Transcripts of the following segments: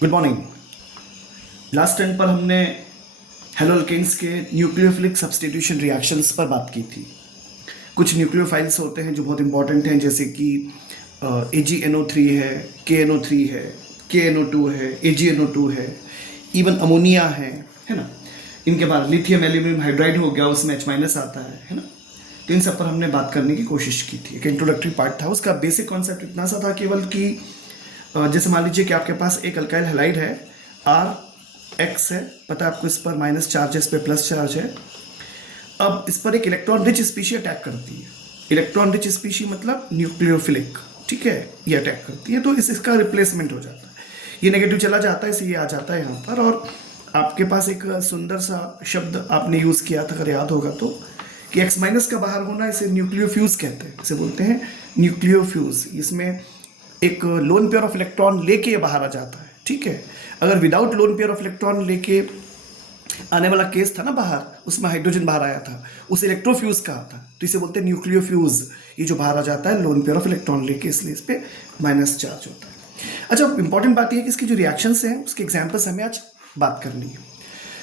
Good morning. Last time पर हमने hello alkanes के न्यूक्लियोफिलिक सब्स्टिट्यूशन रिएक्शंस पर बात की थी। कुछ न्यूक्लियोफाइल्स होते हैं जो बहुत इंपॉर्टेंट हैं, जैसे कि AgNO3 है, KNO3 है, KNO2 है, AgNO2 है, इवन अमोनिया है ना। इनके बाद लिथियम एल्यूमिनियम हाइड्राइड हो गया, उसमें H- आता है ना। तो इन सब पर हमने बात करने की कोशिश की थी। एक इंट्रोडक्टरी पार्ट था, उसका बेसिक कॉन्सेप्ट इतना सा था केवल कि जैसे मान लीजिए कि आपके पास एक अल्काइल हैलाइड है, RX है, पता है आपको, इस पर माइनस चार्ज है, इस पर प्लस चार्ज है। अब इस पर एक इलेक्ट्रॉन रिच स्पीशी अटैक करती है। इलेक्ट्रॉन रिच स्पीशी मतलब न्यूक्लियोफिलिक, ठीक है, ये अटैक करती है, तो इसका रिप्लेसमेंट हो जाता है। ये नेगेटिव चला जाता है, इसलिए ये आ जाता है यहाँ पर। और आपके पास एक सुंदर सा शब्द आपने यूज़ किया था, अगर याद होगा तो, कि X- का बाहर होना, इसे न्यूक्लियोफ्यूज कहते हैं, इसे बोलते हैं न्यूक्लियोफ्यूज। इसमें एक लोन पेयर ऑफ इलेक्ट्रॉन लेके बाहर आ जाता है, ठीक है। अगर without lone pair of electron लेके आने वाला केस था ना बाहर, उसमें हाइड्रोजन बाहर आया था, उसे इलेक्ट्रोफ्यूज कहा था, तो इसे बोलते हैं न्यूक्लियोफ्यूज। ये जो बाहर आ जाता है लोन पेयर ऑफ इलेक्ट्रॉन लेके, इसलिए इस पर माइनस चार्ज होता है। अच्छा, इंपॉर्टेंट बात यह है कि इसकी जो रिएक्शंस हैं उसके एग्जाम्पल्स हमें आज बात करनी है।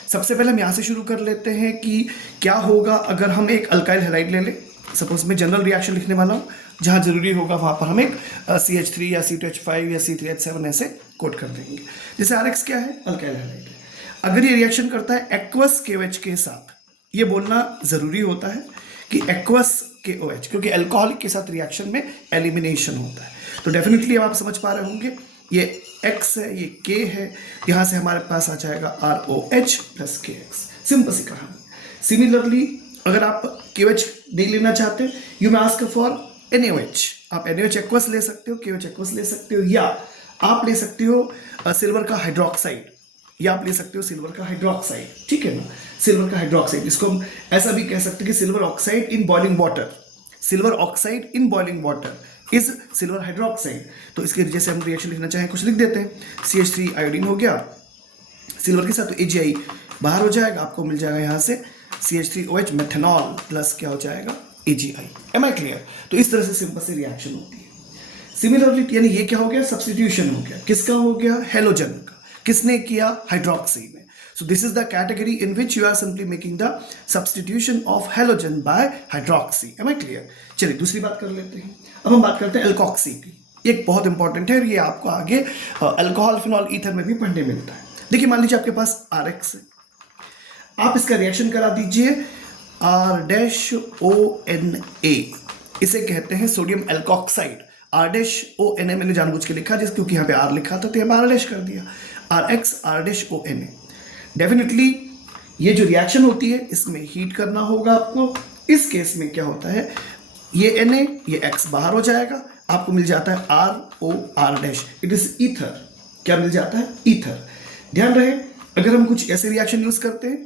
सबसे पहले हम यहाँ से शुरू कर लेते हैं कि क्या होगा अगर हम एक अल्काइल हैलाइड ले लें। सपोज मैं जनरल रिएक्शन लिखने वाला हूँ, जहाँ जरूरी होगा वहाँ पर हम एक CH3 या C2H5 या C3H7 ऐसे कोट कर देंगे। जैसे RX क्या है, अल्काइल हैलाइड है। अगर ये रिएक्शन करता है एक्वस KOH के साथ, ये बोलना ज़रूरी होता है कि एक्वस KOH, क्योंकि अल्कोहलिक के साथ रिएक्शन में एलिमिनेशन होता है। तो डेफिनेटली अब आप समझ पा रहे होंगे, ये X है, ये K है, यहाँ से हमारे पास आ जाएगा ROH प्लस KX। सिंपल सी कहानी। सिमिलरली अगर आप KOH नहीं लेना चाहते, you may ask for NaOH। आप NaOH एक्वस ले सकते हो, KOH एक्वस ले सकते हो, या आप ले सकते हो सिल्वर का हाइड्रोक्साइड, या आप ले सकते हो सिल्वर का हाइड्रोक्साइड, ठीक है ना। सिल्वर का हाइड्रोक्साइड, इसको हम ऐसा भी कह सकते हैं कि silver oxide in boiling water, silver oxide in boiling water is silver hydroxide. तो इसके जैसे हम रिएक्शन लिखना चाहें, कुछ लिख देते हैं। CH3 आयोडीन हो गया सिल्वर के साथ, तो AgI बाहर हो जाएगा, आपको मिल जाएगा यहाँ से CH3OH मेथनॉल प्लस क्या हो जाएगा, AgI। एम आई क्लियर? तो इस तरह से सिंपल से रिएक्शन होती है। सिमिलरली यानी ये क्या हो गया, सब्सटीट्यूशन हो गया। किसका हो गया, हेलोजन का। किसने किया, हाइड्रोक्सी में। So this is the category in which you are simply making the substitution of halogen by hydroxy. Am I clear? चलिए दूसरी बात कर लेते हैं। अब हम बात करते हैं एल्कोक्सी की। एक बहुत इंपॉर्टेंट है, ये आपको आगे अल्कोहल फिनॉल ईथर में भी पढ़ने मिलता है। देखिए मान लीजिए आपके पास RX है, आप इसका रिएक्शन करा दीजिए R-ONA, इसे कहते हैं सोडियम एल्कोक्साइड। R-ONA मैंने जानबूझ के लिखा जिस, क्योंकि यहाँ पे R लिखा था तो यहाँ R- कर दिया, RX R-ONA। डेफिनेटली ये जो रिएक्शन होती है इसमें हीट करना होगा आपको। इस केस में क्या होता है, ये Na, ये X बाहर हो जाएगा, आपको मिल जाता है ROR-, इट इज ईथर। क्या मिल जाता है, ईथर। ध्यान रहे, अगर हम कुछ ऐसे रिएक्शन यूज करते हैं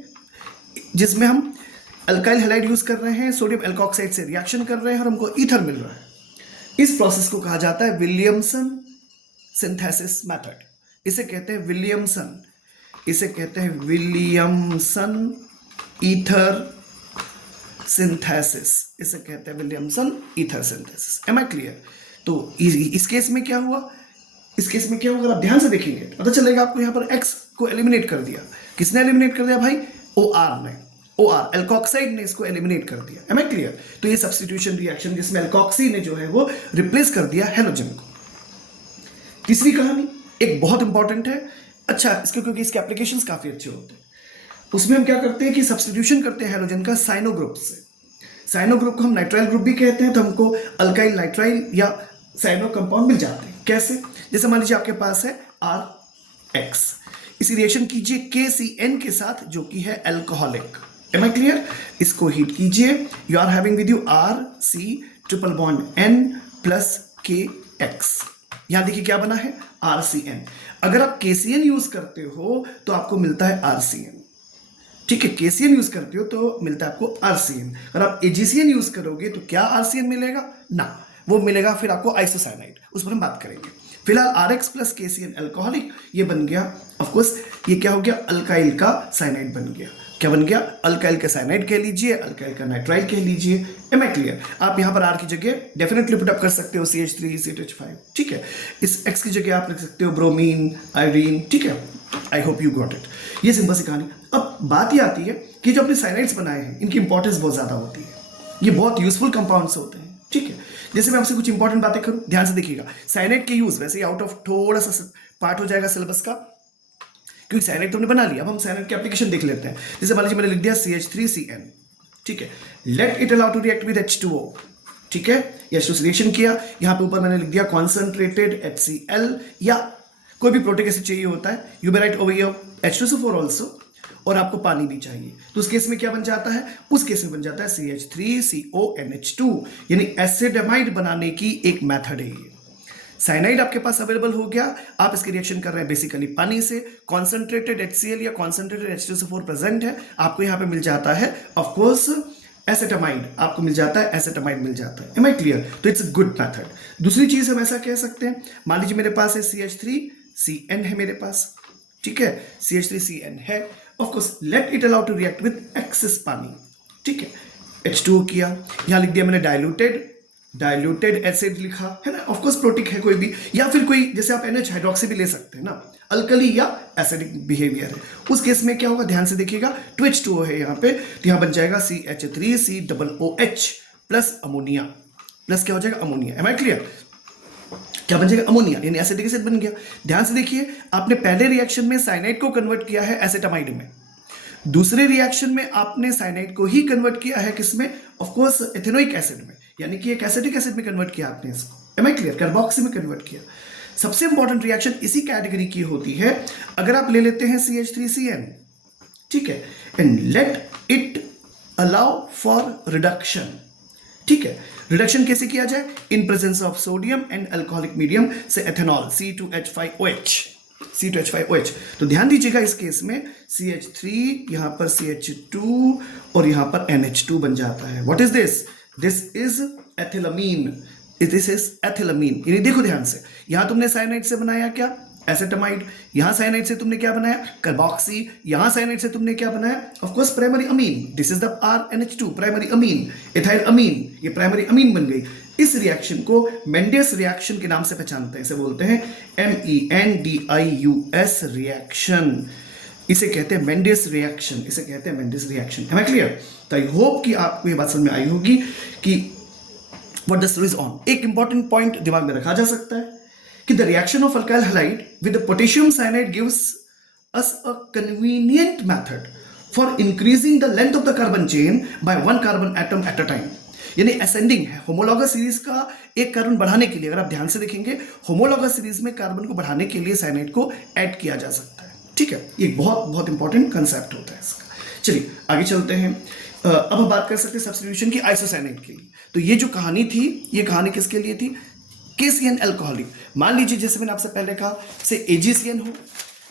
जिसमें हम अल्काइल हैलाइड यूज कर रहे हैं, सोडियम एल्कोक्साइड से रिएक्शन कर रहे हैं और हमको ईथर मिल रहा है, इस प्रोसेस को कहा जाता है विलियमसन सिंथेसिस मेथड। इसे कहते हैं विलियमसन, इसे कहते हैं विलियमसन ईथर सिंथेसिस, इसे कहते हैं Williamson ether synthesis. Am I clear? तो इस केस में क्या हुआ, इस केस में क्या होगा, अगर आप ध्यान से देखेंगे पता चलेगा आपको, यहाँ पर X को एलिमिनेट कर दिया। किसने एलिमिनेट कर दिया भाई, OR ने, OR एल्कोक्साइड ने इसको एलिमिनेट कर दिया। Am I clear? तो ये सब्स्टिट्यूशन रिएक्शन जिसमें एल्कोक्सी ने जो है वो रिप्लेस कर दिया हेलोजन को। तीसरी कहानी एक बहुत इंपॉर्टेंट है। अच्छा, इसके क्योंकि इसके एप्लीकेशंस काफी अच्छे होते हैं। उसमें हम क्या करते हैं कि सब्स्टिट्यूशन करते हैं हेलोजन का साइनो ग्रुप से। साइनो ग्रुप को हम नाइट्राइल ग्रुप भी कहते हैं, तो हमको अल्काइल नाइट्राइल या साइनो कंपाउंड मिल जाते हैं। कैसे, जैसे मान लीजिए आपके पास है RX, इसी रिएक्शन कीजिए KCN के साथ जो कि है अल्कोहलिक। Am I clear? इसको हीट कीजिए, you are having with you RC triple bond N plus KX। यहां देखिए क्या बना है, RCN। अगर आप KCN यूज करते हो तो आपको मिलता है RCN, ठीक है। KCN यूज करते हो तो मिलता है आपको RCN। अगर आप AgCN यूज करोगे तो क्या RCN मिलेगा ना, वो मिलेगा फिर आपको आइसोसाइनाइड, उस पर हम बात करेंगे। फिलहाल RX प्लस KCN अल्कोहलिक, ये बन गया, ऑफकोर्स ये क्या हो गया, अल्काइल का साइनाइड बन गया। क्या बन गया, अल्काइल का साइनाइड कह लीजिए, अल्काइल का नाइट्राइल कह लीजिए। Am I clear? आप यहाँ पर आर की जगह डेफिनेटली पुट अप कर सकते हो CH3 CH5, ठीक है। इस एक्स की जगह आप लिख सकते हो ब्रोमीन, आयोडीन, ठीक है। I hope you got it. ये सिंपल सी कहानी। अब बात ये आती है कि जो अपने साइनाइड्स बनाए हैं इनकी इंपॉर्टेंस बहुत ज़्यादा होती है, ये बहुत यूजफुल कंपाउंड्स होते हैं, ठीक है। जैसे मैं आपसे कुछ इंपॉर्टेंट बातें करूं, ध्यान से देखिएगा। साइनाइड के यूज वैसे ही आउट ऑफ थोड़ा सा पार्ट हो जाएगा सिलेबस का, क्योंकि साइनाइड तो हमने बना लिया। अब हम साइनाइड की एप्लीकेशन देख लेते हैं। जैसे मान लीजिए मैंने लिख दिया CH3CN, ठीक है। Let it allow to react with H2O, ठीक है। H2 से रिएक्शन किया, यहां पे ऊपर मैंने लिख दिया कॉन्सेंट्रेटेड HCl, या कोई भी प्रोटिक एसिड चाहिए होता है, you may right over here H2SO4 also, और आपको पानी भी चाहिए, तो उस केस में क्या बन जाता है, उस केस में बन जाता है CH3CONH2, यानी एसिडमाइड बनाने की एक मेथड है ये। साइनाइड आपके पास अवेलेबल हो गया, आप इसकी रिएक्शन कर रहे हैं बेसिकली पानी से, कॉन्सेंट्रेटेड HCl या कॉन्सेंट्रेटेड H2SO4 प्रेजेंट है, आपको यहाँ पे मिल जाता है ऑफ कोर्स एसेटामाइड, आपको मिल जाता है एसेटामाइड मिल जाता है। एम आई क्लियर? तो इट्स अ गुड मेथड। दूसरी चीज हम ऐसा कह सकते हैं, मान लीजिए मेरे पास है CH3CN है मेरे पास, ठीक है, CH3CN है, of course let it allow to react with excess पानी, ठीक है। H2O किया, यहां लिख दिया मैंने डाइल्यूटेड एसिड लिखा है ना, ऑफ कोर्स प्रोटिक है कोई भी, या फिर कोई जैसे आप NH हाइड्रोक्सी भी ले सकते हैं ना, अल्कली या एसिडिक बिहेवियर है, उस केस में क्या होगा, ध्यान से देखिएगा, 2H2O है यहाँ पे, तो यहाँ बन जाएगा CH3COOH प्लस अमोनिया, प्लस क्या हो जाएगा अमोनिया। M I clear? क्या बन जाएगा अमोनिया, यानी एसिडिक एसिड बन गया। ध्यान से देखिए, आपने पहले रिएक्शन में साइनाइड को कन्वर्ट किया है एसेटामाइड में, दूसरे रिएक्शन में आपने साइनाइड को ही कन्वर्ट किया है किसमें, ऑफ कोर्स एथेनोइक एसिड में, यानी कि एक एसिडिक एसिड में कन्वर्ट किया आपने इसको। Am I clear? कार्बोक्सी में कन्वर्ट किया। सबसे इंपॉर्टेंट रिएक्शन इसी कैटेगरी की होती है। अगर आप ले लेते हैं CH3CN, ठीक है, and let it allow for reduction, ठीक है। रिडक्शन कैसे किया जाए, in presence of sodium and alcoholic medium से एथेनॉल C2H5OH। तो ध्यान दीजिएगा इस केस में CH3, यहां पर CH2 और यहां पर NH2 बन जाता है। What is this? This is ethylamine, this is ethylamine. यानी देखो ध्यान से, यहां तुमने साइनाइड से बनाया क्या, एसेटामाइड, यहां साइनाइड से तुमने क्या बनाया, कार्बोक्सी, यहां साइनाइड से तुमने क्या बनाया, of course primary amine, this is the RNH2 primary amine, ethyl amine, ये प्राइमरी अमीन बन गई। इस रिएक्शन को मेंडियस रिएक्शन के नाम से पहचानते हैं, इसे बोलते हैं MENDIUS रिएक्शन, इसे कहते हैं मेंडियस रिएक्शन, इसे कहते हैं Mendius reaction. Am I clear? तो आई होप कि आपको ये बात समझ में आई होगी कि what the story is on. एक इंपॉर्टेंट पॉइंट दिमाग में रखा जा सकता है कि the reaction of alkyl halide with the potassium cyanide gives us a convenient method for increasing the length of the carbon chain by one carbon atom at a time, यानी ascending है homologous series का एक carbon बढ़ाने के लिए, अगर आप ध्यान से देखेंगे होमोलॉगस सीरीज में कार्बन को बढ़ाने के लिए साइनाइड को ऐड किया जा सकता है, ठीक है। ये बहुत बहुत इंपॉर्टेंट कंसेप्ट होता है इसका। चलिए आगे चलते हैं। अब हम बात कर सकते हैं सब्स्टिट्यूशन की आइसोसाइनाइड के लिए। तो ये जो कहानी थी, ये कहानी किसके लिए थी, KCN अल्कोहलिक। मान लीजिए जैसे मैंने आपसे पहले कहा से AgCN हो,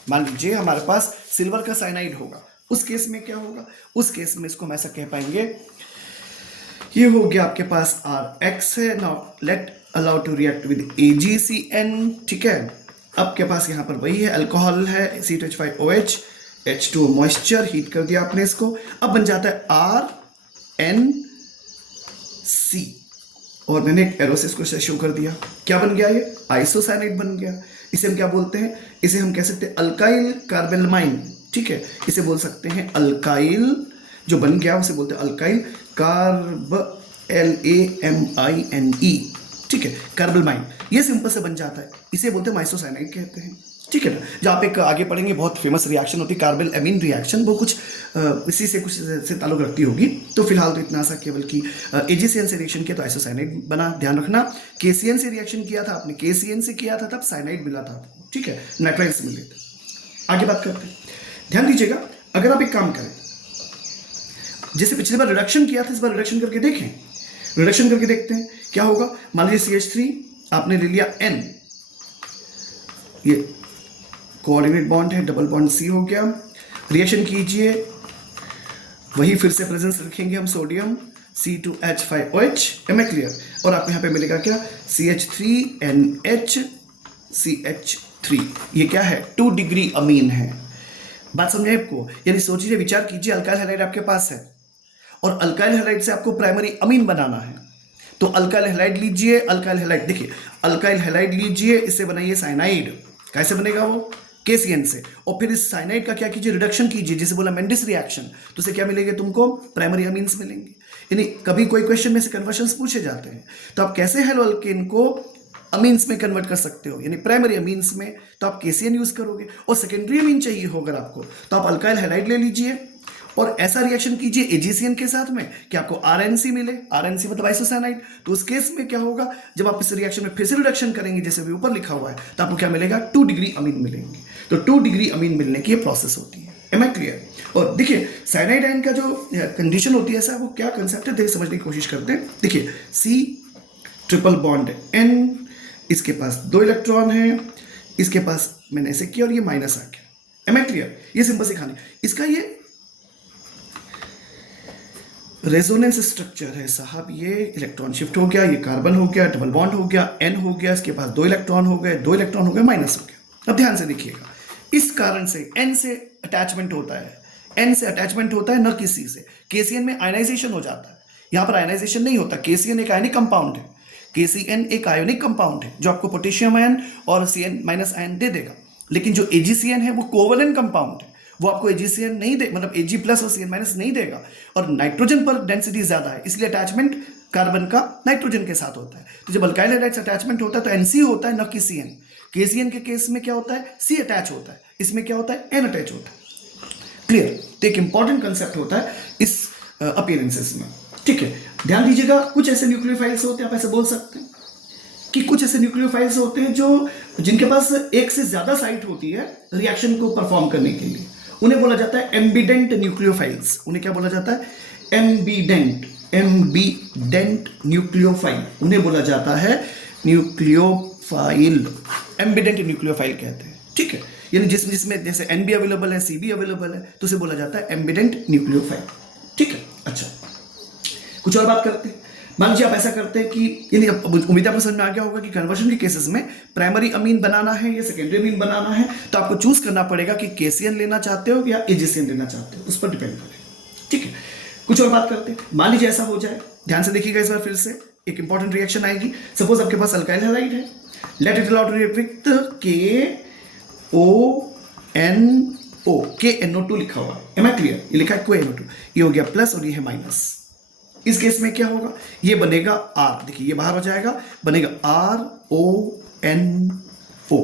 मान लीजिए हमारे पास सिल्वर का साइनाइड होगा, उस केस में क्या होगा, उस केस में इसको हम ऐसा कह पाएंगे, ये हो गया आपके पास RX है, now let allow to react with AgCN, ठीक है। अब के पास यहाँ पर वही है, अल्कोहल है C2H5OH, H2O मॉइस्चर, हीट कर दिया आपने इसको, अब बन जाता है RNC, और मैंने एक एरो से इसको शो कर दिया, क्या बन गया, ये आइसोसाइनाइड बन गया। इसे हम क्या बोलते हैं, इसे हम कह सकते हैं अल्काइल कार्बेलमाइन, ठीक है, इसे बोल सकते हैं अल्काइल, जो बन गया उसे बोलते हैं अल्काइल LAMINE, ठीक है, कार्बेलमाइन। ये सिंपल से बन जाता है, इसे बोलते हैं आइसोसाइनाइड कहते हैं, ठीक है ना। जब आप एक आगे पढ़ेंगे बहुत फेमस रिएक्शन होती है कार्बेल एमीन रिएक्शन, वो कुछ इसी से कुछ से ताल्लुक रखती होगी। तो फिलहाल तो इतना सा केवल कि AgCN से रिएक्शन किया तो आइसोसाइनाइड बना, ध्यान रखना। KCN से रिएक्शन किया था आपने, KCN से किया था तब साइनाइड मिला था आपको, ठीक है, नाइट्राइल से मिले थे। आगे बात करते हैं, ध्यान दीजिएगा, अगर आप एक काम करें, जैसे पिछली बार रिडक्शन किया था, इस बार रिडक्शन करके देखें, रिडक्शन करके देखते हैं क्या होगा। मान लीजिए CH3 आपने ले लिया N, ये कोऑर्डिनेट बॉन्ड है, डबल बॉन्ड C हो गया, रिएक्शन कीजिए, वही फिर से प्रेजेंस रखेंगे हम सोडियम C2H5OH, एम आई क्लियर, और आपको यहाँ पे मिलेगा क्या CH3NH CH3, ये क्या है 2 डिग्री अमीन है, बात समझे आपको? यानी सोचिए, विचार कीजिए, अल्काइल हैलाइड आपके पास है और अल्काइल हैलाइड से आपको प्राइमरी अमीन बनाना है। तो अल्काइल हैलाइड लीजिए, अल्काइल हैलाइड देखिए, अल्काइल हैलाइड लीजिए, इससे बनाइए साइनाइड। कैसे बनेगा वो? KCN से। और फिर इस साइनाइड का क्या कीजिए, रिडक्शन कीजिए, जैसे बोला मेंडिस रिएक्शन, तो उससे क्या मिलेंगे तुमको? प्राइमरी अमीन्स मिलेंगे। यानी कभी कोई क्वेश्चन में से कन्वर्शंस पूछे जाते हैं, तो आप कैसे हेलोअल्केन को अमीन्स में कन्वर्ट कर सकते हो, यानी प्राइमरी अमीन्स में, तो आप KCN यूज करोगे। और सेकेंडरी अमीन चाहिए हो अगर आपको, तो आप अल्काइल हैलाइड ले लीजिए और ऐसा रिएक्शन कीजिए AgCN के साथ में कि आपको RNC मिले। RNC मतलब आइसोसाइनाइड। तो उस केस में क्या होगा, जब आप इस रिएक्शन में फिर से रिडक्शन करेंगे, जैसे भी ऊपर लिखा हुआ है, तो आपको क्या मिलेगा? 2 डिग्री अमीन मिलेंगे। तो 2 डिग्री अमीन मिलने की ये प्रोसेस होती है। एम आई क्लियर? और देखिए, साइनाइड आयन का जो कंडीशन होती है, ऐसा वो क्या कंसेप्ट है, देखिए समझने की कोशिश करते हैं। देखिए, C ट्रिपल बॉन्ड N, इसके पास 2 इलेक्ट्रॉन है, इसके पास मैंने ऐसे किया और ये माइनस आ गया। Am I clear? ये सिंपल सी कहानी। इसका ये रेजोनेंस स्ट्रक्चर है साहब। ये इलेक्ट्रॉन शिफ्ट हो गया, ये कार्बन हो गया, डबल बॉन्ड हो गया, N हो गया, इसके पास 2 इलेक्ट्रॉन हो गए, 2 इलेक्ट्रॉन हो गए, माइनस हो गया। अब ध्यान से देखिएगा, इस कारण से N से अटैचमेंट होता है, N से अटैचमेंट होता है, न किसी से। KCN में आयनाइजेशन हो जाता है, यहाँ पर आयनाइजेशन नहीं होता। KCN एक आयनिक कंपाउंड है, KCN एक आयोनिक कंपाउंड है जो आपको पोटेशियम आयन और Cn माइनस आयन दे देगा। लेकिन जो AgCN है वो कोवलेंट कंपाउंड है, वो आपको AgCN नहीं दे, मतलब Ag प्लस और Cn माइनस नहीं देगा। और नाइट्रोजन पर डेंसिटी ज्यादा है, इसलिए अटैचमेंट कार्बन का नाइट्रोजन के साथ होता है। तो जब अल्काइल हैलाइड से अटैचमेंट होता है तो NC होता है, न कि Cn। KCN के केस में क्या होता है? C अटैच होता है, इसमें क्या होता है? N अटैच होता है। क्लियर? तो एक इंपॉर्टेंट कंसेप्ट होता है इस अपीयरेंसेस में। ठीक है, ध्यान दीजिएगा, कुछ ऐसे न्यूक्लियोफाइल्स होते हैं, आप ऐसे बोल सकते हैं कि कुछ ऐसे न्यूक्लियोफाइल्स होते हैं जो जिनके पास एक से ज्यादा साइट होती है रिएक्शन को परफॉर्म करने के लिए, उन्हें बोला जाता है एम्बिडेंट न्यूक्लियोफाइल्स। उन्हें क्या बोला जाता है? एम्बिडेंट न्यूक्लियोफाइल, उन्हें बोला जाता है न्यूक्लियोफाइल, एम्बिडेंट न्यूक्लियोफाइल कहते हैं। ठीक है, यानी जिसमें जैसे N भी अवेलेबल है, C भी अवेलेबल है, तो उसे बोला जाता है एम्बिडेंट न्यूक्लियोफाइल। ठीक है, अच्छा, कुछ और बात करते हैं। मान लीजिए आप ऐसा करते हैं कि, यानी उम्मीद आपको समझ में आ गया होगा कि कन्वर्शन के केसेस में प्राइमरी अमीन बनाना है या सेकेंडरी अमीन बनाना है, तो आपको चूज करना पड़ेगा कि KCN लेना चाहते हो या AgCN लेना चाहते हो, उस पर डिपेंड करेगा। ठीक है, कुछ और बात करते हैं। मान लीजिए ऐसा हो जाए, ध्यान से देखिएगा, इस बार फिर से एक इंपॉर्टेंट रिएक्शन आएगी। सपोज आपके पास अल्काइल हैलाइड है, let it allowed react with KONO, KNO2 लिखा हुआ है। M I clear? ये लिखा है KNO2, ये हो गया प्लस और ये है माइनस। इस केस में क्या होगा? ये बनेगा R, देखिए ये बाहर हो जाएगा, बनेगा RONO।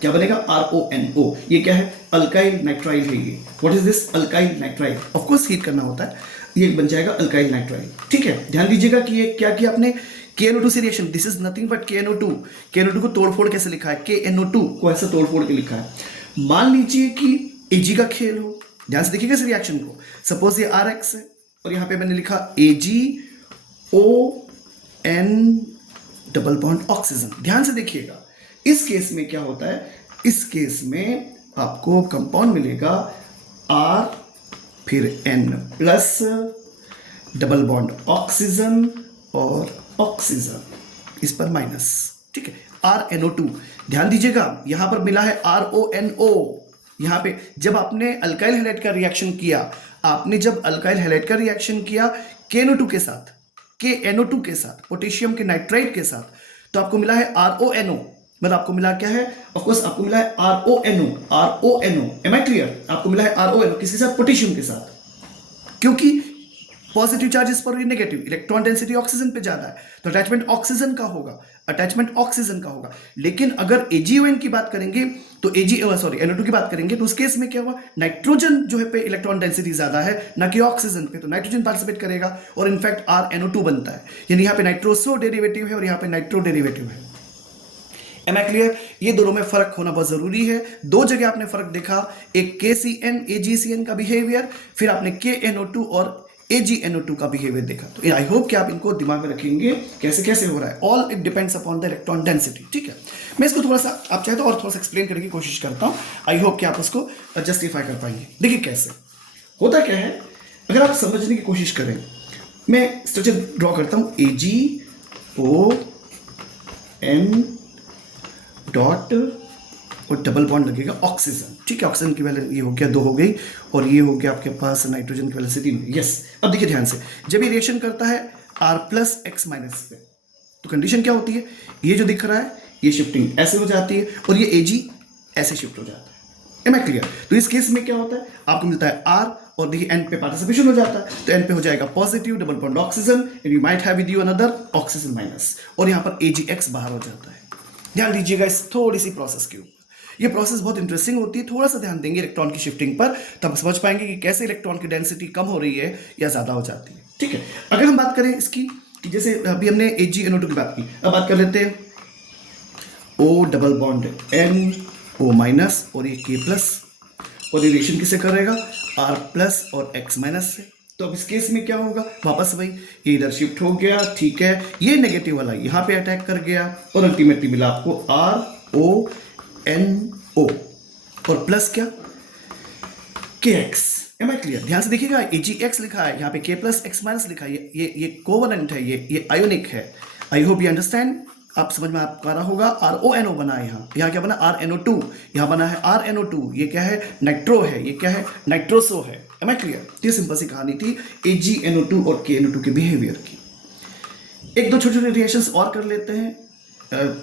क्या बनेगा? RONO। ये क्या है? अल्काइल नाइट्राइल है ये। What is this? Alkyl nitrile. Of course heat करना होता है, ये बन जाएगा अल्काइल नाइट्राइल। ठीक है, ध्यान दीजिएगा कि ये क्या किया आपने? KNO2 से reaction, this is nothing but KNO2। KNO2 को तोड़फोड़ कैसे लिखा है? KNO2 को ऐसे तोड़फोड़ के लिखा है। मान लीजिए कि Ag का खेल हो, ध्यान से देखिएगा इस रिएक्शन को। सपोज ये RX है और यहां पे मैंने लिखा AgON डबल बॉन्ड ऑक्सीजन। ध्यान से देखिएगा, इस केस में क्या होता है? इस केस में आपको कंपाउंड मिलेगा R फिर N plus double bond oxygen और ऑक्सीजन, इस पर माइनस। ठीक है, RNO2। ध्यान दीजिएगा, यहां पर मिला है RONO। यहां पे जब आपने अल्काइल हैलाइड का रिएक्शन किया, आपने जब अल्काइल हैलाइड का रिएक्शन किया KNO2 के साथ, KNO2 के साथ, पोटेशियम के नाइट्राइड के साथ, तो आपको मिला है RONO। मतलब आपको मिला क्या है? ऑफ कोर्स आपको मिला है RONO। M I clear? आपको मिला है RONO किसके साथ? पोटेशियम के साथ, क्योंकि पॉजिटिव चार्ज इस पर नेगेटिव, इलेक्ट्रॉन डेंसिटी ऑक्सीजन पे ज्यादा है, तो अटैचमेंट ऑक्सीजन का होगा। लेकिन अगर AgON की बात करेंगे तो NO2 की बात करेंगे, तो उस केस में क्या हुआ? नाइट्रोजन जो है पे इलेक्ट्रॉन डेंसिटी ज्यादा है, ना कि ऑक्सीजन पे, तो नाइट्रोजन पार्टिसिपेट करेगा और इनफैक्ट RNO2 बनता है। यानी यहाँ पे नाइट्रोसो डेरिवेटिव है और यहाँ पे नाइट्रो डेरिवेटिव है। M I clear? ये दोनों में फर्क होना बहुत जरूरी है। 2 जगह आपने फर्क देखा, एक KCN AgCN का बिहेवियर, फिर आपने KNO2 और AgNO2 का बिहेवियर देखा। तो आई होप कि आप इनको दिमाग में रखेंगे कैसे कैसे हो रहा है। All it depends upon the electron density. ठीक है, मैं इसको थोड़ा सा, आप चाहे तो और थोड़ा सा एक्सप्लेन करने की कोशिश करता हूं। आई होप कि आप उसको जस्टिफाई कर पाएंगे। देखिए कैसे होता क्या है, अगर आप समझने की कोशिश करें, मैं स्ट्रक्चर ड्रॉ करता हूं। AgON डॉट और डबल बॉन्ड लगेगा ऑक्सीजन। ठीक है, ऑक्सीजन की वैलेंसी ये हो गया 2 हो गई, और ये हो गया आपके पास नाइट्रोजन की वैलेंसी 3 हुई। यस, अब देखिए ध्यान से, जब ये रिएक्शन करता है R प्लस X माइनस पे, तो कंडीशन क्या होती है, ये जो दिख रहा है ये शिफ्टिंग ऐसे हो जाती है और ये Ag ऐसे शिफ्ट हो जाता है। एम आई क्लियर? तो इस केस में क्या होता है, आपको मिलता है R, और देखिए एन पे पार्टिसिपेशन हो जाता है, तो एन पे हो जाएगा positive double bond oxygen, and you might have with you another oxygen minus, और यहाँ पर AgX बाहर हो जाता है। ध्यान दीजिएगा इस थोड़ी सी प्रोसेस के ऊपर, ये प्रोसेस बहुत इंटरेस्टिंग होती है। थोड़ा सा ध्यान देंगे इलेक्ट्रॉन की शिफ्टिंग पर, तो हम समझ पाएंगे कि कैसे इलेक्ट्रॉन की डेंसिटी कम हो रही है या ज़्यादा हो जाती है। ठीक है, अगर हम बात करें इसकी, कि जैसे अभी हमने AgNO2 की बात की, अब बात कर लेते हैं O double bond NO minus और ये K प्लस, और ये रिएक्शन किससे करेगा, R प्लस और X माइनस से। तो अब इस केस में क्या होगा, वापस वही, ये इधर शिफ्ट हो गया, ठीक है, ये नेगेटिव वाला यहाँ पे अटैक कर गया, और अल्टीमेटली मिला आपको RONO और प्लस क्या, KX। M I clear? ध्यान से देखिएगा, AgX लिखा है यहाँ पे, K प्लस X माइनस लिखा है, ये कोवलेंट है, ये आयोनिक है। आई होप यू अंडरस्टैंड, आप समझ में आपको आ रहा होगा। RONO बना है, यहाँ क्या बना, RNO2, यहाँ बना है RNO2, ये क्या है, नाइट्रो है, ये क्या है, नाइट्रोसो है। M I clear? ये सिंपल सी कहानी थी AgNO2 और KNO2 के बिहेवियर की। एक दो छोटे छोटे रिएक्शंस और कर लेते हैं,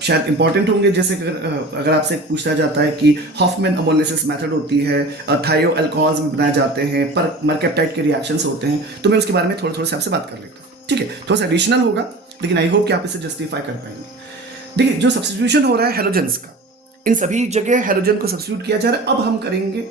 शायद इंपॉर्टेंट होंगे। जैसे अगर आपसे पूछा जाता है कि हॉफमैन अमोलिसिस मेथड होती है, थायो अल्कोहल्स में बनाए जाते हैं, पर मरकेप्टाइड के रिएक्शंस होते हैं, तो मैं उसके बारे में थोड़ा थोड़ा से आपसे बात कर लेता हूँ। ठीक है, थोड़ा सा एडिशनल होगा, लेकिन आई होप कि आप इसे जस्टिफाई कर पाएंगे। देखिए, जो सब्स्टिट्यूशन हो रहा है हेलोजेंस का, इन सभी जगह हेलोजन को सब्स्टिट्यूट किया जा रहा है। अब हम करेंगे,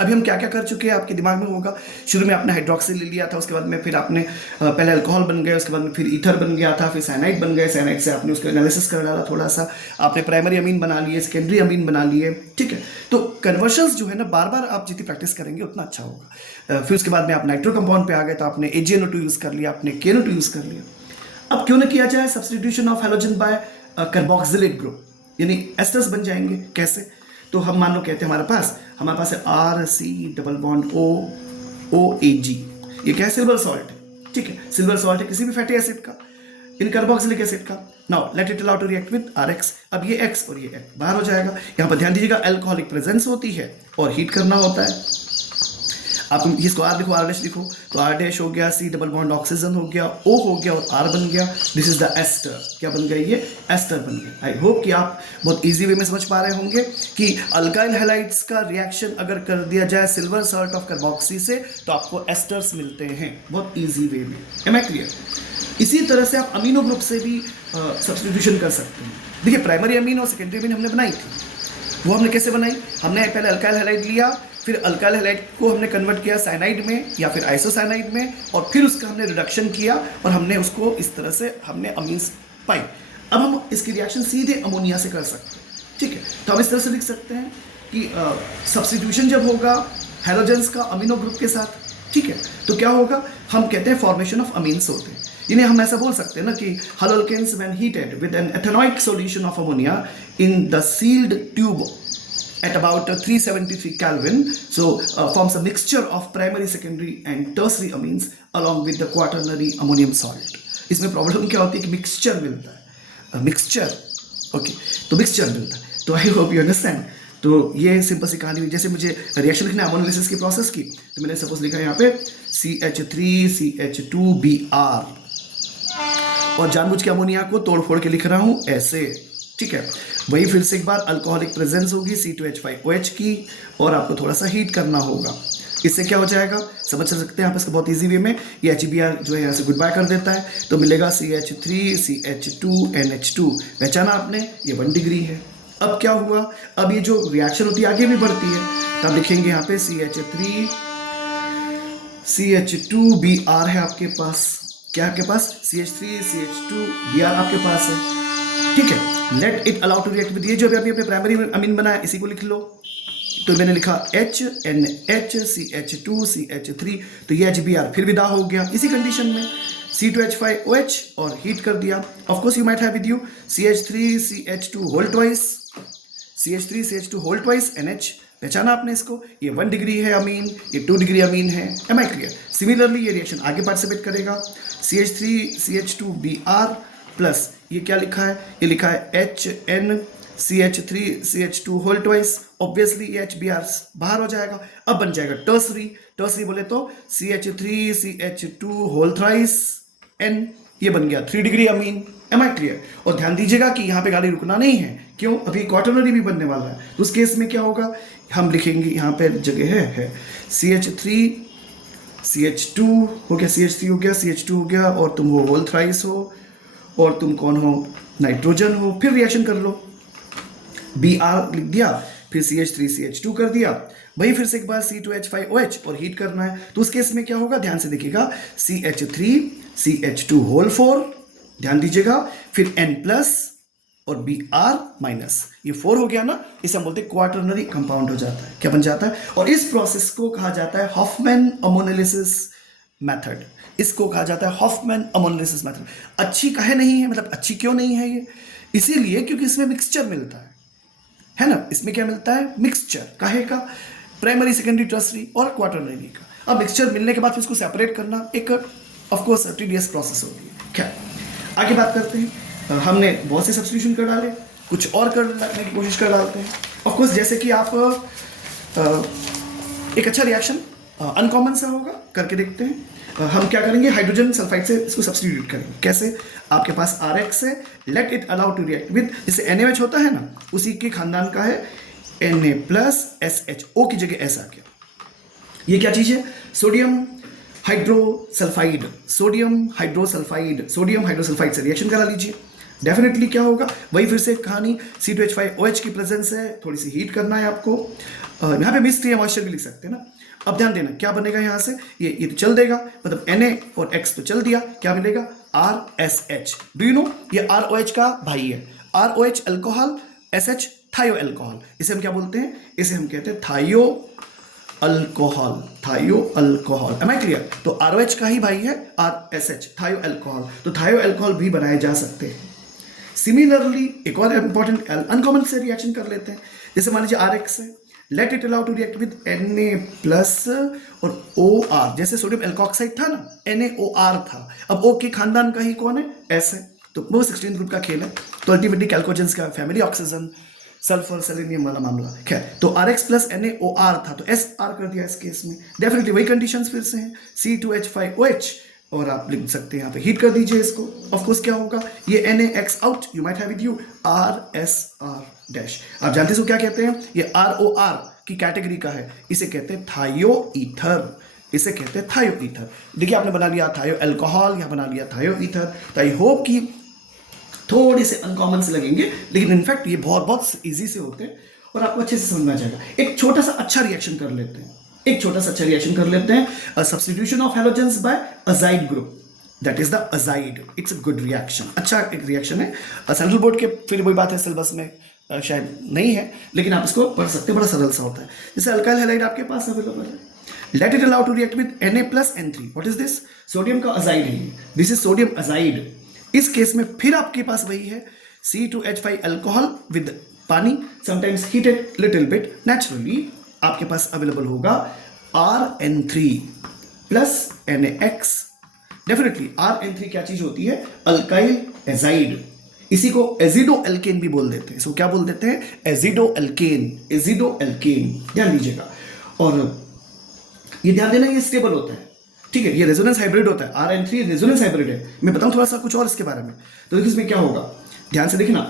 अभी हम क्या क्या कर चुके हैं आपके दिमाग में होगा। शुरू में आपने हाइड्रोक्सिल ले लिया था, उसके बाद में फिर आपने पहले अल्कोहल बन गए, उसके बाद में फिर ईथर बन गया था, फिर साइनाइड बन गए, साइनाइड से आपने उसका एनालिसिस कर डाला थोड़ा सा, आपने प्राइमरी अमीन बना लिए, सेकेंडरी अमीन बना लिए। ठीक है, तो कन्वर्शंस जो है ना, बार बार आप जितनी प्रैक्टिस करेंगे उतना अच्छा होगा। फिर उसके बाद में आप नाइट्रो कंपाउंड पे आ गए, तो आपने AgNO2 यूज़ कर लिया, आपने KNO2 यूज़ कर लिया। अब क्यों ना किया जाए substitution of halogen by carboxylate group, यानी एस्टर्स बन जाएंगे। कैसे, तो हम मान लो कहते हैं हमारे पास है RC डबल बॉन्ड OAG, ये क्या है, सिल्वर सॉल्ट है। ठीक है, सिल्वर सॉल्ट है किसी भी फैटी एसिड का, इन कार्बोक्सिलिक एसिड का। Now let it allow to react with RX। अब ये X और ये X बाहर हो जाएगा। यहाँ पर ध्यान दीजिएगा, अल्कोहलिक प्रेजेंस होती है और हीट करना होता है। आप इसको R लिखो, R डैश लिखो, तो R डैश हो गया, C डबल बॉन्ड ऑक्सीजन हो गया, O हो गया और R बन गया। This is the ester. क्या बन गया, ये एस्टर बन गया। आई होप कि आप बहुत इजी वे में समझ पा रहे होंगे कि अल्काइल हैलाइड्स का रिएक्शन अगर कर दिया जाए सिल्वर सॉल्ट ऑफ कार्बोक्सी से, तो आपको एस्टर्स मिलते हैं बहुत ईजी वे में। Am I clear? इसी तरह से आप अमीनो ग्रुप से भी सब्स्टिट्यूशन कर सकते हैं। देखिए, प्राइमरी अमीन और सेकेंडरी अमीन हमने बनाई थी, वो हमने कैसे बनाई, हमने पहले अल्काइल हैलाइड लिया, फिर अल्काइल हैलाइड को हमने कन्वर्ट किया साइनाइड में या फिर आइसोसाइनाइड में, और फिर उसका हमने रिडक्शन किया और हमने उसको इस तरह से हमने अमीन्स पाई। अब हम इसकी रिएक्शन सीधे अमोनिया से कर सकते हैं। ठीक है, तो हम इस तरह से लिख सकते हैं कि सब्स्टिट्यूशन जब होगा हेलोजेंस का अमीनो ग्रुप के साथ, ठीक है, तो क्या होगा, हम कहते हैं फॉर्मेशन ऑफ अमीन्स होते हैं। यानी हम ऐसा बोल सकते हैं ना कि haloalkanes when heated with an ethanoic solution of ammonia in the sealed tube at about 373 Kelvin, so forms a mixture of primary, secondary and tertiary amines along with the quaternary ammonium salt. इसमें problem क्या होती है कि mixture मिलता है, mixture, okay, तो mixture मिलता है। तो आई होप यू अंडरस्टैंड। तो ये सिंपल सी कहानी हुई। जैसे मुझे रिएक्शन लिखना है अमोनोलिसिस की प्रोसेस की, तो मैंने सपोज लिखा है यहाँ पे CH3CH2Br, और जानबूझ के अमोनिया को तोड़ फोड़ के लिख रहा हूँ ऐसे। ठीक है, वही फिर से एक बार अल्कोहलिक प्रेजेंस होगी C2H5OH की, और आपको थोड़ा सा हीट करना होगा। इससे क्या हो जाएगा, समझ सकते हैं आप इसको बहुत इजी वे में। ये HBr जो है यहाँ से गुड बाय कर देता है, तो मिलेगा CH3CH2NH2। पहचाना आपने, ये 1 डिग्री है। अब क्या हुआ, अब ये जो रिएक्शन होती है आगे भी बढ़ती है, तो आप लिखेंगे यहाँ पे CH3CH2Br है आपके पास। क्या आपके पास, CH3CH2Br आपके पास है। ठीक है, let it allow to react with, ये जो अभी आपने प्राइमरी अमीन बनाया इसी को लिख लो। तो मैंने लिखा HNHCH2CH3, तो ये HBr फिर विदा हो गया इसी कंडीशन में, C2H5OH और हीट कर दिया। Of course you might have with you CH3CH2 whole twice, CH3CH2 whole twice NH। पहचाना आपने इसको, ये 1 डिग्री है अमीन, ये 2 डिग्री अमीन है। एम आई क्लियर? सिमिलरली ये रिएक्शन आगे पार्टिसिपेट करेगा, CH3CH2Br प्लस ये क्या लिखा है, ये लिखा है HN CH3CH2 whole twice, obviously HBr बाहर हो जाएगा, अब बन जाएगा टर्सरी। टर्सरी बोले तो CH3CH2 होल थ्राइस N, ये बन गया 3 degree amine. Am I clear? और ध्यान दीजिएगा कि यहाँ पे गाड़ी रुकना नहीं है, क्यों? अभी क्वाटरनरी भी बनने वाला है, तो उस केस में क्या होगा, हम लिखेंगे यहाँ पे जगह है CH3 CH2 हो गया, CH3 हो गया, CH2 हो गया, और तुम हो होल थ्राइस हो, और तुम कौन हो, नाइट्रोजन हो। फिर रिएक्शन कर लो, Br लिख दिया, फिर CH3CH2 कर दिया, वही फिर से एक बार C2H5OH और हीट करना है, तो उस केस में क्या होगा, ध्यान से देखिएगा, CH3CH2 होल 4, ध्यान दीजिएगा, फिर N प्लस और Br माइनस, ये 4 हो गया ना, इसे हम बोलते हैं क्वाटरनरी कंपाउंड हो जाता है। क्या बन जाता है? और इस प्रोसेस को कहा जाता है हॉफमैन अमोनालिसिस मेथड। इसको कहा जाता है हॉफमैन अमोनालिसिस मेथड। अच्छी काहे नहीं है, मतलब अच्छी क्यों नहीं है ये? इसीलिए क्योंकि इसमें मिक्सचर मिलता है ना, इसमें क्या मिलता है, मिक्सचर, काहे का, प्राइमरी सेकेंडरी टर्सरी और क्वाटरनरी का। अब मिक्सचर मिलने के बाद फिर इसको सेपरेट करना एक ऑफकोर्स टीडियस प्रोसेस होती है। क्या आगे बात करते हैं, हमने बहुत से सब्स्टिट्यूशन कर डाले, कुछ और करने की कोशिश कर डालते हैं। ऑफकोर्स जैसे कि आप एक अच्छा रिएक्शन अनकॉमन सा होगा, करके देखते हैं। हम क्या करेंगे, हाइड्रोजन सल्फाइड से इसको सब्स्टिट्यूट करेंगे। कैसे? आपके पास RX है, let it allow to react with, जैसे NaOH होता है ना, उसी के खानदान का है Na प्लस SHO की जगह S आ गया। ये क्या चीज़ है, sodium hydrosulphide, sodium hydrosulphide, sodium hydrosulphide से रिएक्शन करा लीजिए, डेफिनेटली क्या होगा, वही फिर से कहानी, C2H5OH की प्रेजेंस है, थोड़ी सी हीट करना है आपको, यहाँ पे मिस्ट या मॉइस्चर भी लिख सकते हैं ना। अब ध्यान देना क्या बनेगा यहाँ से, ये तो चल देगा, मतलब Na और X तो चल दिया, क्या मिलेगा, RSH। डू यू नो, ये ROH का भाई है, ROH अल्कोहल, SH थायो अल्कोहल, इसे हम क्या बोलते हैं, इसे हम कहते हैं thio alcohol, thio alcohol. Am I clear? तो ROH का ही भाई है RSH, थायो अल्कोहल, तो थायो अल्कोहल भी बनाए जा सकते हैं। सिमिलरली एक और इंपॉर्टेंट अनकॉमन से रिएक्शन कर लेते हैं, जैसे मान लीजिए RX है, let it allow to react with Na plus और OR, जैसे सोडियम एल्कोक्साइड था ना, NaOR था, अब O के खानदान का ही कौन है, S है, तो वो 16 ग्रुप का खेल है, तो अल्टीमेटली कैल्कोजेंस का फैमिली, ऑक्सीजन, सल्फर, सेलेनियम वाला मामला। खैर, तो RX प्लस NaOR था, तो SR कर दिया इस केस में, डेफिनेटली वही कंडीशंस फिर से हैं, C2H5OH, और आप लिख सकते हैं यहाँ पे, हीट कर दीजिए इसको, ऑफ कोर्स क्या होगा, ये NaX out, you might have with you RSR dash. आप जानते हो क्या कहते हैं, ये ROR की कैटेगरी का है, इसे कहते हैं थायो ईथर, इसे कहते हैं थायो ईथर। देखिए आपने बना लिया थायो अल्कोहल, यहाँ बना लिया थायो ईथर, तो आई होप कि थोड़े से अनकॉमन से लगेंगे, लेकिन इनफैक्ट ये बहुत बहुत ईजी से होते हैं और आपको अच्छे से समझ में आ जाएगा। एक छोटा सा अच्छा रिएक्शन कर लेते हैं, एक छोटा सा अच्छा रिएक्शन कर लेते हैं, substitution of halogens by azide group, that is the azide, it's a good reaction, अच्छा एक रिएक्शन है। सेंट्रल बोर्ड के फिर वही बात है, सिलेबस में शायद नहीं है, लेकिन आप इसको पढ़ सकते हैं, बड़ा सरल सा होता है। जैसे अल्काइल हैलाइड आपके पास अवेलेबल है, let it allow to react with Na plus N3, what is this, sodium का अजाइड है, दिस इज सोडियम अजाइड। इस केस में फिर आपके पास वही है, C2H5 अल्कोहल विद पानी, sometimes heated little bit, naturally आपके पास अवेलेबल होगा RN3 plus NaX। Definitely RN3 क्या चीज होती है, अल्काइल एजाइड, इसी को एजिडो एल्केन भी बोल देते हैं, सो क्या बोल देते हैं, एजिडो एल्केन, एजिडो एल्केन, ध्यान दीजिएगा। और ये ध्यान देना, ये स्टेबल होता है, ठीक है, ये रेजोनेंस हाइब्रिड होता है, RN3 रेजोनेंस हाइब्रिड है। मैं बताऊं थोड़ा सा कुछ और इसके बारे में, तो देखिए इसमें क्या होगा, ध्यान से देखना,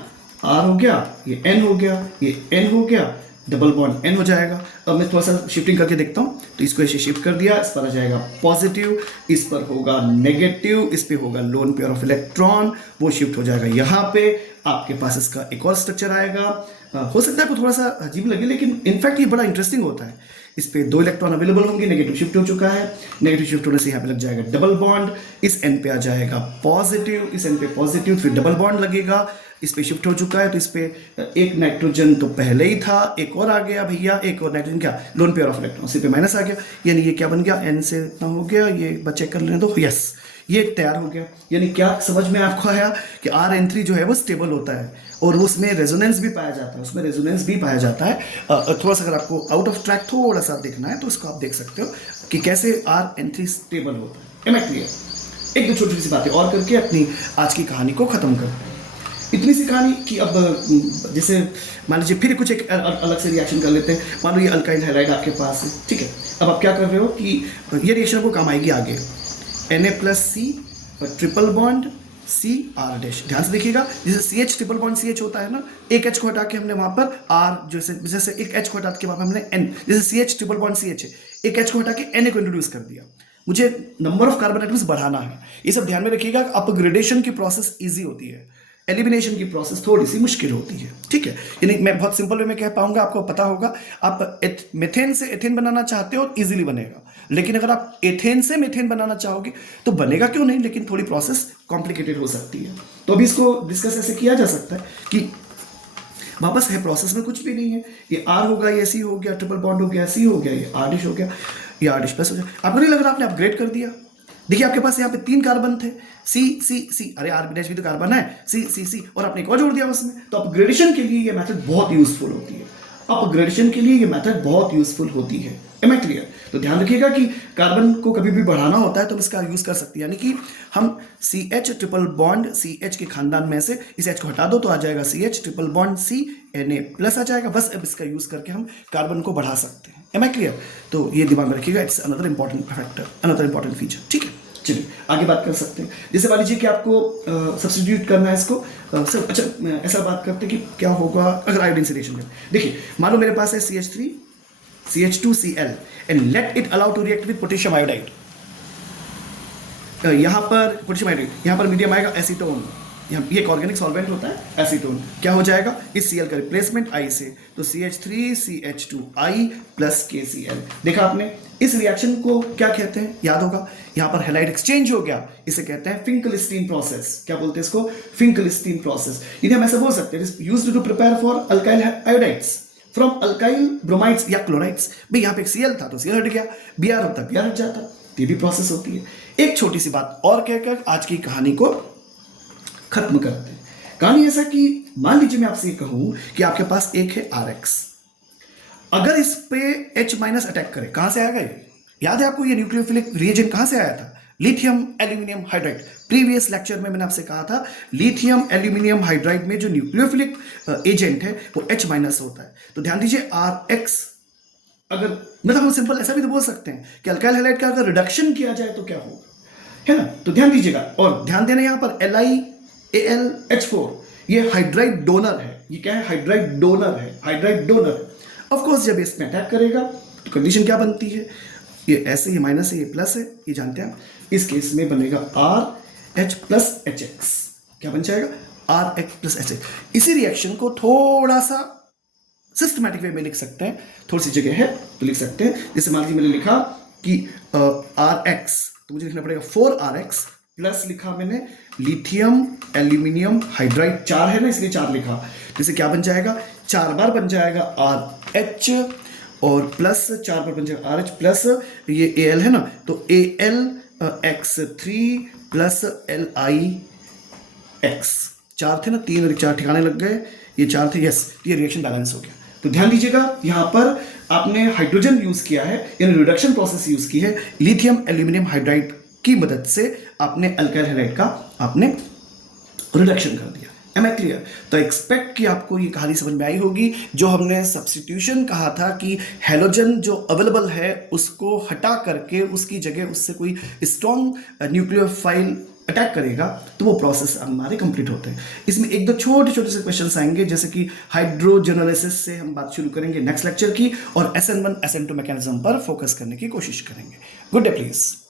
R हो गया, ये N हो गया, ये N हो गया, डबल बॉन्ड N हो जाएगा। अब मैं थोड़ा सा शिफ्टिंग करके देखता हूँ, तो इसको ऐसे शिफ्ट कर दिया, इस पर आ जाएगा पॉजिटिव, इस पर होगा नेगेटिव, इस पे होगा लोन पेयर ऑफ इलेक्ट्रॉन, वो शिफ्ट हो जाएगा यहाँ पे, आपके पास इसका एक और स्ट्रक्चर आएगा। हो सकता है आपको थोड़ा सा अजीब लगे, लेकिन इनफैक्ट ये बड़ा इंटरेस्टिंग होता है। इस पे 2 इलेक्ट्रॉन अवेलेबल होंगे, नेगेटिव शिफ्ट हो चुका है, नेगेटिव शिफ्ट होने से यहाँ पे लग जाएगा डबल बॉन्ड, इस एन पे आ जाएगा पॉजिटिव, इस एन पे पॉजिटिव, फिर डबल बॉन्ड लगेगा, इस पे शिफ्ट हो चुका है, तो इस पे एक नाइट्रोजन तो पहले ही था, एक और आ गया भैया, एक और नाइट्रोजन, क्या लोन पेयर ऑफ इलेक्ट्रॉन, इस पे माइनस आ गया, यानी ये क्या बन गया, एन से इतना हो गया, ये बच्चे कर लेने दो, यस ये तैयार हो गया। यानी क्या समझ में आपको आया कि RN3 जो है वो स्टेबल होता है और उसमें रेजोनेंस भी पाया जाता है, उसमें रेजोनेंस भी पाया जाता है। थोड़ा सा अगर आपको आउट ऑफ ट्रैक थोड़ा सा देखना है तो इसको आप देख सकते हो कि कैसे RN3 स्टेबल होता है। एम आई क्लियर? एक दो छोटी सी बातें और करके अपनी आज की कहानी को खत्म करते हैं। इतनी सी कहानी कि अब जैसे मान लीजिए फिर कुछ एक अलग से रिएक्शन कर लेते हैं। मान लो ये अल्काइल हैलाइड आपके पास है, ठीक है। अब आप क्या कर रहे हो कि ये रिएक्शन को काम आएगी आगे, Na+C ट्रिपल बॉन्ड CR'। ध्यान से देखिएगा, जैसे CH ट्रिपल बॉन्ड CH होता है ना, एक H को हटा के हमने वहां पर R, जैसे एक H को हटा के वहां पर हमने N, जैसे CH ट्रिपल बॉन्ड CH है, एक H को हटा के Na को इंट्रोड्यूस कर दिया। मुझे नंबर ऑफ कार्बन एटम्स बढ़ाना है। ये सब ध्यान में रखिएगा। अपग्रेडेशन की प्रोसेस इजी होती है, एलिमिनेशन की प्रोसेस थोड़ी सी मुश्किल होती है, ठीक है। यानी मैं बहुत सिंपल वे में कह पाऊंगा, आपको पता होगा, आप मेथेन से एथेन बनाना चाहते हो इजीली बनेगा, लेकिन अगर आप एथेन से मेथेन बनाना चाहोगे तो बनेगा क्यों नहीं, लेकिन थोड़ी प्रोसेस कॉम्प्लिकेटेड हो सकती है। तो अभी इसको डिस्कस ऐसे किया जा सकता है कि वापस है प्रोसेस में कुछ भी नहीं है, ये R होगा, ये C हो गया, ट्रिपल बॉन्ड हो गया, C हो गया, ये R' हो गया, ये R' प्लस हो गया। आपको नहीं लग रहा आपने अपग्रेड कर दिया? देखिए आपके पास यहाँ पे 3 कार्बन थे, C, अरे R' भी तो कार्बन है, C, और आपने एक और जोड़ दिया उसमें। तो अपग्रेडेशन के लिए ये मेथड बहुत यूजफुल होती है, अपग्रेडेशन के लिए ये मेथड बहुत यूजफुल होती है। एम आई क्लियर? तो ध्यान रखिएगा कि कार्बन को कभी भी बढ़ाना होता है तो हम इसका यूज कर सकते हैं, यानी कि हम CH ट्रिपल बॉन्ड CH के खानदान में से इस H को हटा दो तो आ जाएगा CH triple bond C Na+ आ जाएगा। बस अब इसका यूज करके हम कार्बन को बढ़ा सकते हैं। Am I clear? तो ये दिमाग में रखिएगा, it's another important factor, another important feature, ठीक है। चलिए आगे बात कर सकते हैं। जैसे मान लीजिए कि आपको सब्स्टिट्यूट करना है इसको, सर अच्छा ऐसा बात करते हैं कि क्या होगा अगर आयोडीन से रिएक्शन करें। देखिए मान लो मेरे पास है CH3 CH2Cl and let it allow to react with potassium iodide. यहाँ पर पोटेशियम आयोडाइड, यहाँ पर मीडियम आएगा एसीटोन, ये एक ऑर्गेनिक सॉल्वेंट होता है एसीटोन। क्या हो जाएगा इस Cl का रिप्लेसमेंट I से, तो CH3CH2I प्लस KCl। देखा आपने इस रिएक्शन को क्या कहते हैं, याद होगा, यहाँ पर हैलाइड एक्सचेंज हो गया, इसे कहते हैं फिंकलस्टीन प्रोसेस। क्या बोलते हैं इसको? Finkelstein process. इन्हें हम ऐसे बोल सकते हैं, used to prepare for alkyl iodides from alkyl bromides या क्लोराइड्स। भाई यहाँ पे एक Cl था तो Cl हट गया, Br होता Br हट जाता, ये भी प्रोसेस होती है। एक छोटी सी बात और कहकर आज की कहानी को खत्म करते हैं। कहानी ऐसा कि मान लीजिए मैं आपसे ये कहूं कि आपके पास एक है RX, अगर इस पे H- अटैक करे, कहां से आएगा ये? याद है आपको ये न्यूक्लियोफिलिक रिएजेंट कहां से आया था? Lithium aluminium hydride. Previous lecture में मैंने आपसे कहा था लिथियम एल्यूमिनियम हाइड्राइड में जो न्यूक्लियोफिलिक एजेंट है वो H- होता है। तो ध्यान दीजिए RX, अगर मतलब हम सिंपल ऐसा भी तो बोल सकते हैं कि अल्काइल हैलाइड का अगर रिडक्शन किया जाए तो क्या होगा, है ना। तो ध्यान दीजिएगा और ध्यान देना यहाँ पर LiAlH4 ये हाइड्राइड डोनर है। ये क्या है? हाइड्राइड डोनर है, हाइड्राइड डोनर। ऑफ कोर्स जब इसमें अटैक करेगा तो कंडीशन क्या बनती है? ये ऐसे, ये माइनस है, ये प्लस है, ये जानते हैं आप। इस केस में बनेगा RH प्लस HX। क्या बन जाएगा? RH plus HX। इसी रिएक्शन को थोड़ा सा सिस्टमैटिक वे में लिख सकते हैं, थोड़ी सी जगह है तो लिख सकते हैं। जैसे मान लीजिए मैंने लिखा कि RX, तो मुझे लिखना पड़ेगा 4RX प्लस लिखा मैंने लिथियम एल्यूमिनियम हाइड्राइड, 4 है ना इसलिए 4 लिखा। जैसे क्या बन जाएगा? 4 बार बन जाएगा RH और प्लस 4 बार बन जाएगा RH प्लस ये Al है ना, तो AlX3 प्लस LiX। 4 थे ना, 3 और 4 ठिकाने लग गए, ये 4 थे, यस, ये रिएक्शन बैलेंस हो गया। तो ध्यान दीजिएगा यहाँ पर आपने हाइड्रोजन यूज किया है, यानी रिडक्शन प्रोसेस यूज की है। लिथियम एल्यूमिनियम हाइड्राइड की मदद से आपने अल्काइल हैलाइड का आपने रिडक्शन कर दिया। Am I clear? तो एक्सपेक्ट कि आपको ये कहानी समझ में आई होगी। जो हमने सब्स्टिट्यूशन कहा था कि हैलोजन जो अवेलेबल है उसको हटा करके उसकी जगह उससे कोई स्ट्रॉन्ग न्यूक्लियोफाइल अटैक करेगा तो वो प्रोसेस हमारे कंप्लीट होते हैं। इसमें एक दो छोटे छोटे से क्वेश्चंस आएंगे, जैसे कि हाइड्रोजनोलिसिस से हम बात शुरू करेंगे नेक्स्ट लेक्चर की, और SN1 SN2 मैकेनिज्म पर फोकस करने की कोशिश करेंगे। Good day please.